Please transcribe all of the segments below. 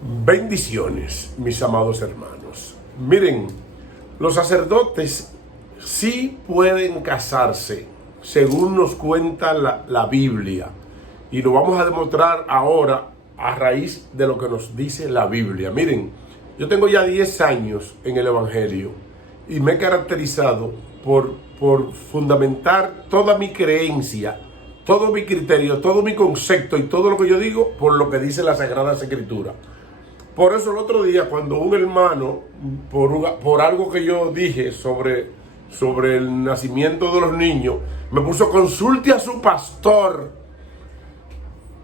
Bendiciones, mis amados hermanos. Miren, los sacerdotes sí pueden casarse, según nos cuenta la Biblia. Y lo vamos a demostrar ahora a raíz de lo que nos dice la Biblia. Miren, yo tengo ya 10 años en el Evangelio y me he caracterizado por fundamentar toda mi creencia, todo mi criterio, todo mi concepto y todo lo que yo digo por lo que dice la Sagrada Escritura. Por eso el otro día, cuando un hermano, por algo que yo dije sobre el nacimiento de los niños, me puso: consulte a su pastor.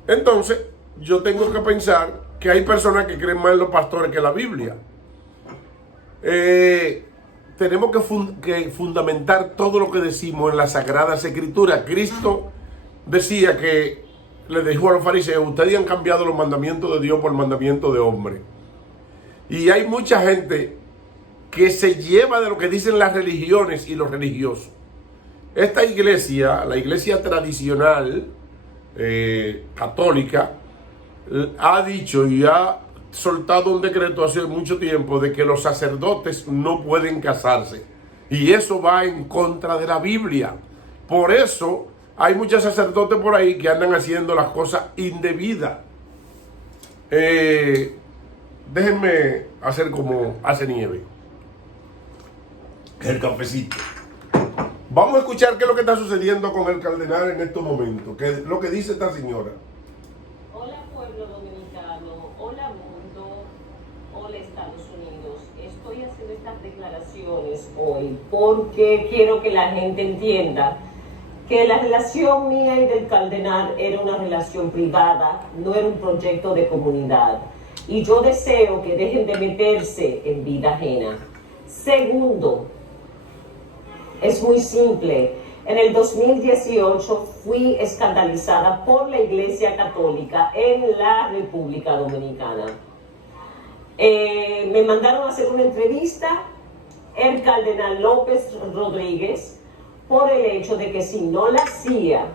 Entonces, yo tengo que pensar que hay personas que creen más en los pastores que en la Biblia. Tenemos que fundamentar todo lo que decimos en las Sagradas Escrituras. Cristo decía que le dijo a los fariseos: ustedes han cambiado los mandamientos de Dios por mandamientos de hombre. Y hay mucha gente que se lleva de lo que dicen las religiones y los religiosos. Esta iglesia, la iglesia tradicional católica, ha dicho y ha soltado un decreto hace mucho tiempo de que los sacerdotes no pueden casarse. Y eso va en contra de la Biblia. Por eso hay muchos sacerdotes por ahí que andan haciendo las cosas indebidas. Déjenme hacer como hace Nieve. El cafecito. Vamos a escuchar qué es lo que está sucediendo con el cardenal en estos momentos. ¿Qué es lo que dice esta señora? Hola pueblo dominicano, hola mundo, hola Estados Unidos. Estoy haciendo estas declaraciones hoy porque quiero que la gente entienda que la relación mía y del cardenal era una relación privada, no era un proyecto de comunidad. Y yo deseo que dejen de meterse en vida ajena. Segundo, es muy simple. En el 2018 fui escandalizada por la Iglesia Católica en la República Dominicana. Me mandaron a hacer una entrevista el cardenal López Rodríguez por el hecho de que si no la hacía,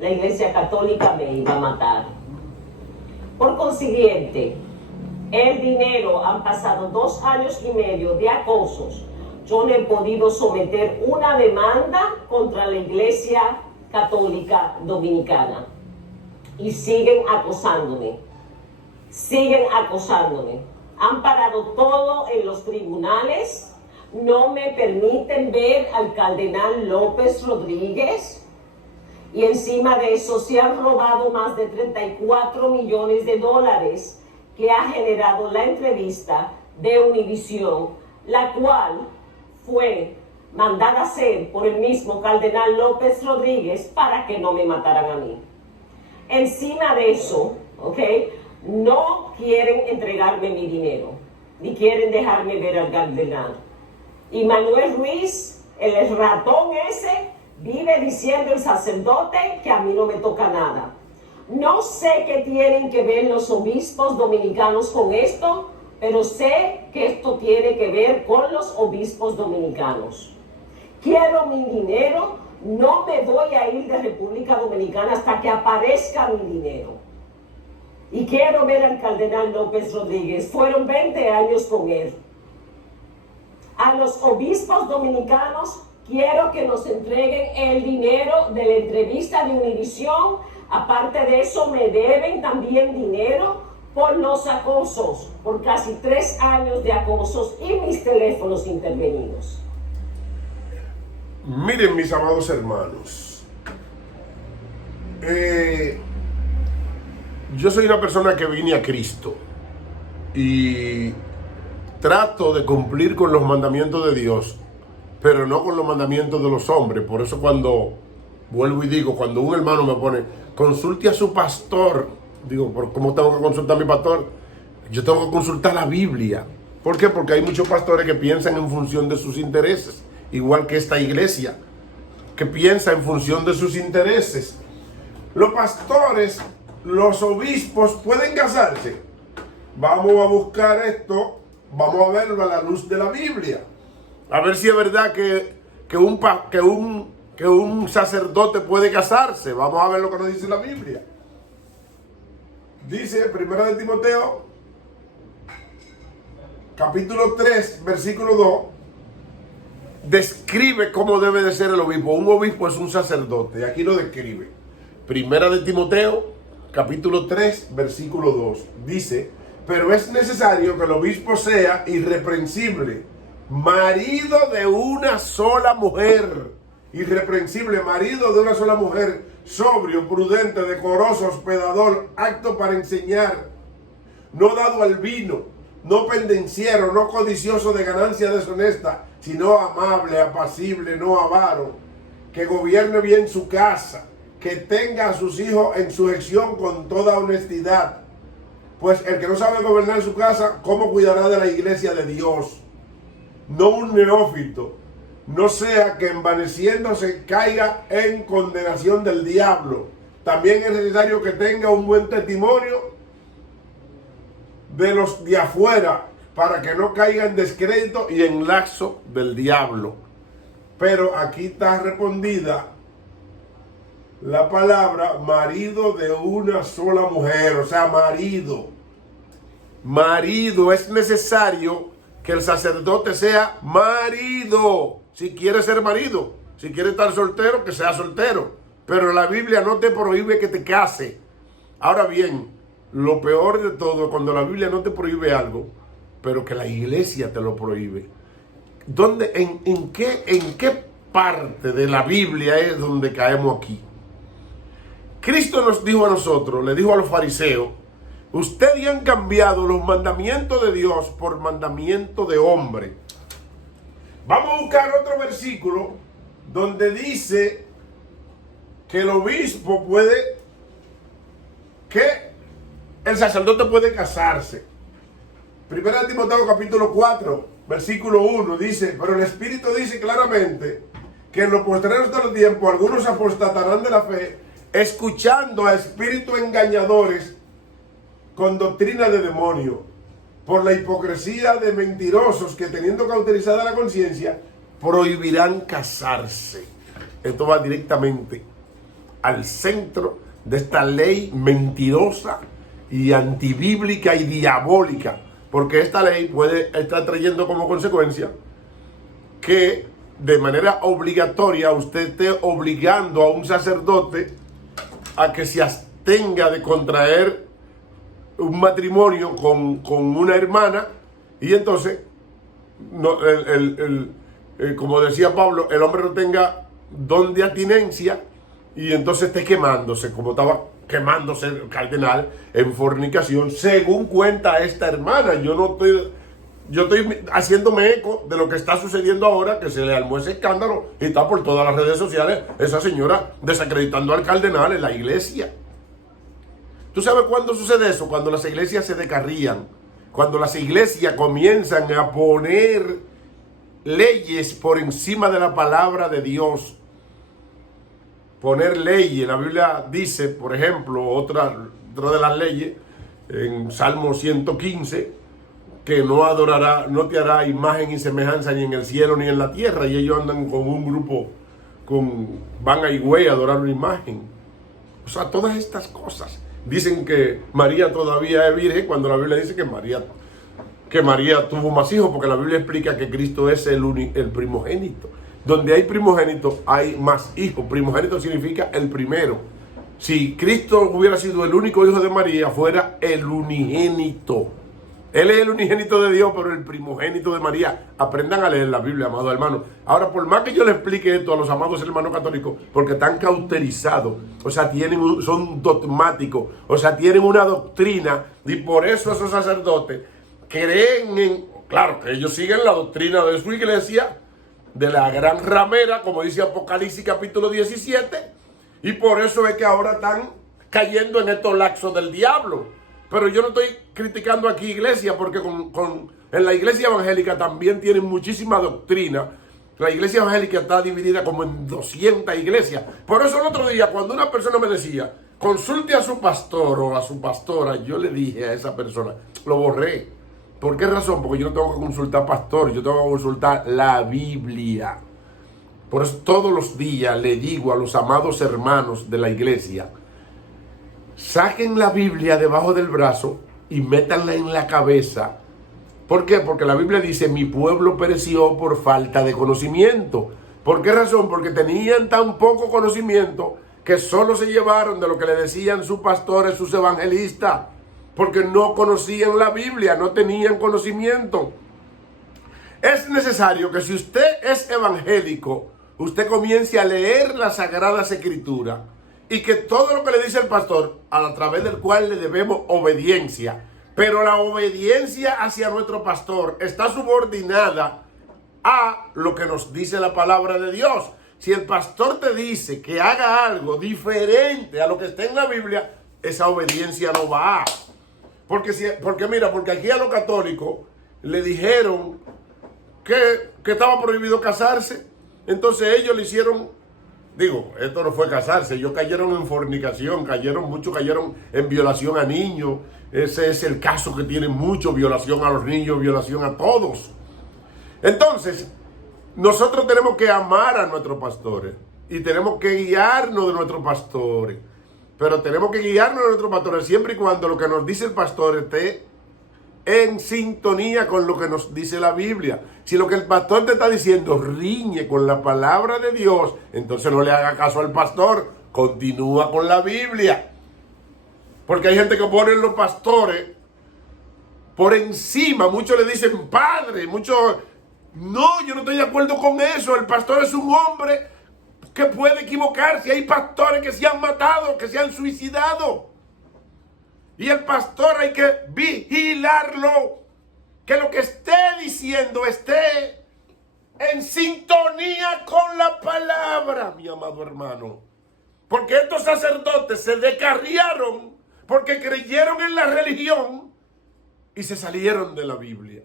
la Iglesia Católica me iba a matar. Por consiguiente, el dinero, han pasado 2 años y medio de acosos. Yo no he podido someter una demanda contra la Iglesia Católica Dominicana. Y siguen acosándome. Han parado todo en los tribunales. No me permiten ver al cardenal López Rodríguez. Y encima de eso se han robado más de 34 millones de dólares que ha generado la entrevista de Univisión, la cual fue mandada a hacer por el mismo cardenal López Rodríguez para que no me mataran a mí. Encima de eso, no quieren entregarme mi dinero, ni quieren dejarme ver al cardenal. Y Manuel Ruiz, el ratón ese, vive diciendo el sacerdote que a mí no me toca nada. No sé qué tienen que ver los obispos dominicanos con esto, pero sé que esto tiene que ver con los obispos dominicanos. Quiero mi dinero, no me voy a ir de República Dominicana hasta que aparezca mi dinero. Y quiero ver al cardenal López Rodríguez, fueron 20 años con él. A los obispos dominicanos quiero que nos entreguen el dinero de la entrevista de Univisión. Aparte de eso, me deben también dinero por los acosos, por casi 3 años de acosos y mis teléfonos intervenidos. Miren, mis amados hermanos, yo soy una persona que vine a Cristo y trato de cumplir con los mandamientos de Dios, pero no con los mandamientos de los hombres. Por eso cuando vuelvo y digo, cuando un hermano me pone: consulte a su pastor, digo: ¿cómo tengo que consultar a mi pastor? Yo tengo que consultar la Biblia. ¿Por qué? Porque hay muchos pastores que piensan en función de sus intereses, igual que esta iglesia, que piensa en función de sus intereses. Los pastores, los obispos pueden casarse. Vamos a buscar esto, vamos a verlo a la luz de la Biblia, a ver si es verdad que un sacerdote puede casarse. Vamos a ver lo que nos dice la Biblia. Dice 1 de Timoteo capítulo 3, versículo 2, describe cómo debe de ser el obispo. Un obispo es un sacerdote, y aquí lo describe. Primera de Timoteo, capítulo 3, versículo 2, dice: pero es necesario que el obispo sea irreprensible, marido de una sola mujer. Irreprensible, marido de una sola mujer, sobrio, prudente, decoroso, hospedador, apto para enseñar, no dado al vino, no pendenciero, no codicioso de ganancia deshonesta, sino amable, apacible, no avaro, que gobierne bien su casa, que tenga a sus hijos en sujeción con toda honestidad. Pues el que no sabe gobernar su casa, ¿cómo cuidará de la iglesia de Dios? No un neófito, no sea que envaneciéndose caiga en condenación del diablo. También es necesario que tenga un buen testimonio de los de afuera, para que no caiga en descrédito y en lazo del diablo. Pero aquí está respondida la palabra marido de una sola mujer, o sea, marido. Marido, es necesario que el sacerdote sea marido. Si quiere ser marido, si quiere estar soltero, que sea soltero. Pero la Biblia no te prohíbe que te case. Ahora bien, lo peor de todo es cuando la Biblia no te prohíbe algo, pero que la iglesia te lo prohíbe. ¿Dónde, en qué parte de la Biblia es donde caemos aquí? Cristo nos dijo a nosotros, le dijo a los fariseos: ustedes han cambiado los mandamientos de Dios por mandamientos de hombre. Vamos a buscar otro versículo donde dice que el obispo que el sacerdote puede casarse. Primera de Timoteo capítulo 4, versículo 1 dice: pero el Espíritu dice claramente que en los postreros de los tiempos algunos apostatarán de la fe, escuchando a espíritus engañadores con doctrina de demonio, por la hipocresía de mentirosos que, teniendo cauterizada la conciencia, prohibirán casarse. Esto va directamente al centro de esta ley mentirosa y antibíblica y diabólica, porque esta ley puede estar trayendo como consecuencia que de manera obligatoria usted esté obligando a un sacerdote a que se abstenga de contraer un matrimonio con una hermana, y entonces no, como decía Pablo, el hombre no tenga don de abstinencia, y entonces esté quemándose, como estaba quemándose el cardenal en fornicación, según cuenta esta hermana. Yo estoy haciéndome eco de lo que está sucediendo ahora, que se le armó ese escándalo y está por todas las redes sociales esa señora desacreditando al cardenal en la iglesia. ¿Tú sabes cuándo sucede eso? Cuando las iglesias se descarrían, cuando las iglesias comienzan a poner leyes por encima de la palabra de Dios. Poner leyes. La Biblia dice, por ejemplo, otra de las leyes, en Salmo 115, que no te hará imagen y semejanza ni en el cielo ni en la tierra. Y ellos andan con un grupo, van a Higüey a adorar una imagen. O sea, todas estas cosas. Dicen que María todavía es virgen, cuando la Biblia dice que María tuvo más hijos, porque la Biblia explica que Cristo es el primogénito. Donde hay primogénito, hay más hijos. Primogénito significa el primero. Si Cristo hubiera sido el único hijo de María, fuera el unigénito. Él es el unigénito de Dios, pero el primogénito de María. Aprendan a leer la Biblia, amados hermanos. Ahora, por más que yo le explique esto a los amados hermanos católicos, porque están cauterizados, o sea, son dogmáticos, o sea, tienen una doctrina, y por eso esos sacerdotes creen claro, que ellos siguen la doctrina de su iglesia, de la gran ramera, como dice Apocalipsis capítulo 17, y por eso es que ahora están cayendo en estos laxos del diablo. Pero yo no estoy criticando aquí iglesia, porque en la iglesia evangélica también tienen muchísima doctrina. La iglesia evangélica está dividida como en 200 iglesias. Por eso el otro día, cuando una persona me decía, consulte a su pastor o a su pastora, yo le dije a esa persona, lo borré. ¿Por qué razón? Porque yo no tengo que consultar pastor, yo tengo que consultar la Biblia. Por eso todos los días le digo a los amados hermanos de la iglesia, saquen la Biblia debajo del brazo y métanla en la cabeza ¿Por qué? Porque la Biblia dice, mi pueblo pereció por falta de conocimiento. ¿Por qué razón? Porque tenían tan poco conocimiento que solo se llevaron de lo que le decían sus pastores, sus evangelistas, porque no conocían la Biblia, no tenían conocimiento. Es necesario que si usted es evangélico, usted comience a leer las Sagradas Escrituras y que todo lo que le dice el pastor, a través del cual le debemos obediencia, pero la obediencia hacia nuestro pastor está subordinada a lo que nos dice la palabra de Dios. Si el pastor te dice que haga algo diferente a lo que está en la Biblia, esa obediencia no va. Porque aquí a los católicos le dijeron que estaba prohibido casarse. Entonces ellos le hicieron, esto no fue casarse, ellos cayeron en fornicación, muchos cayeron en violación a niños. Ese es el caso que tienen muchos, violación a los niños, violación a todos. Entonces, nosotros tenemos que amar a nuestros pastores y tenemos que guiarnos de nuestros pastores. Pero tenemos que guiarnos de nuestros pastores siempre y cuando lo que nos dice el pastor esté en sintonía con lo que nos dice la Biblia. Si lo que el pastor te está diciendo riñe con la palabra de Dios, entonces no le haga caso al pastor, continúa con la Biblia. Porque hay gente que pone los pastores por encima, muchos le dicen padre, muchos... No, yo no estoy de acuerdo con eso. El pastor es un hombre que puede equivocarse. Hay pastores que se han matado, que se han suicidado. Y el pastor hay que vigilarlo. Que lo que esté diciendo esté en sintonía con la palabra, mi amado hermano. Porque estos sacerdotes se descarriaron porque creyeron en la religión y se salieron de la Biblia.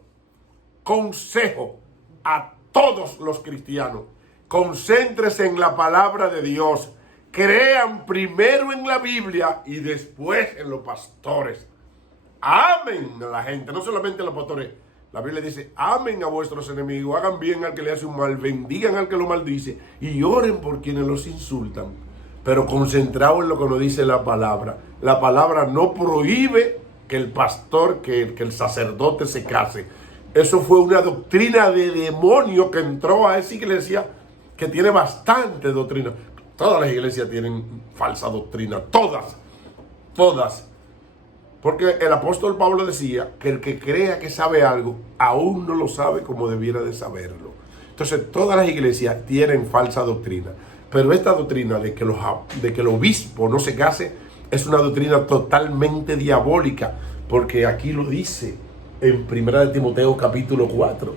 Consejo a todos los cristianos: concéntrese en la palabra de Dios. Crean primero en la Biblia y después en los pastores. Amen a la gente, no solamente a los pastores. La Biblia dice, amen a vuestros enemigos, hagan bien al que le hace un mal, bendigan al que lo maldice y oren por quienes los insultan. Pero concentrados en lo que nos dice la palabra. La palabra no prohíbe que el pastor, que el sacerdote se case. Eso fue una doctrina de demonio que entró a esa iglesia, que tiene bastante doctrina. Todas las iglesias tienen falsa doctrina, todas. Porque el apóstol Pablo decía que el que crea que sabe algo, aún no lo sabe como debiera de saberlo. Entonces todas las iglesias tienen falsa doctrina. Pero esta doctrina de que el obispo no se case es una doctrina totalmente diabólica. Porque aquí lo dice en 1 Timoteo capítulo 4.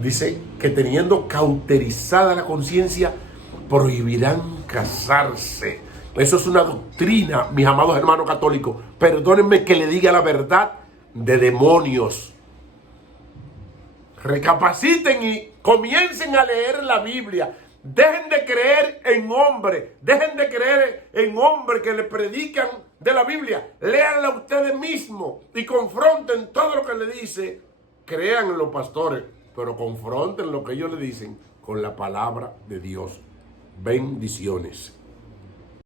Dice que teniendo cauterizada la conciencia, prohibirán casarse. Eso es una doctrina, mis amados hermanos católicos, perdónenme que le diga la verdad, de demonios. Recapaciten y comiencen a leer la Biblia. Dejen de creer en hombres, dejen de creer en hombres que le predican de la Biblia. Léanla ustedes mismos y confronten todo lo que le dice. Crean en los pastores, pero confronten lo que ellos le dicen con la palabra de Dios. Bendiciones.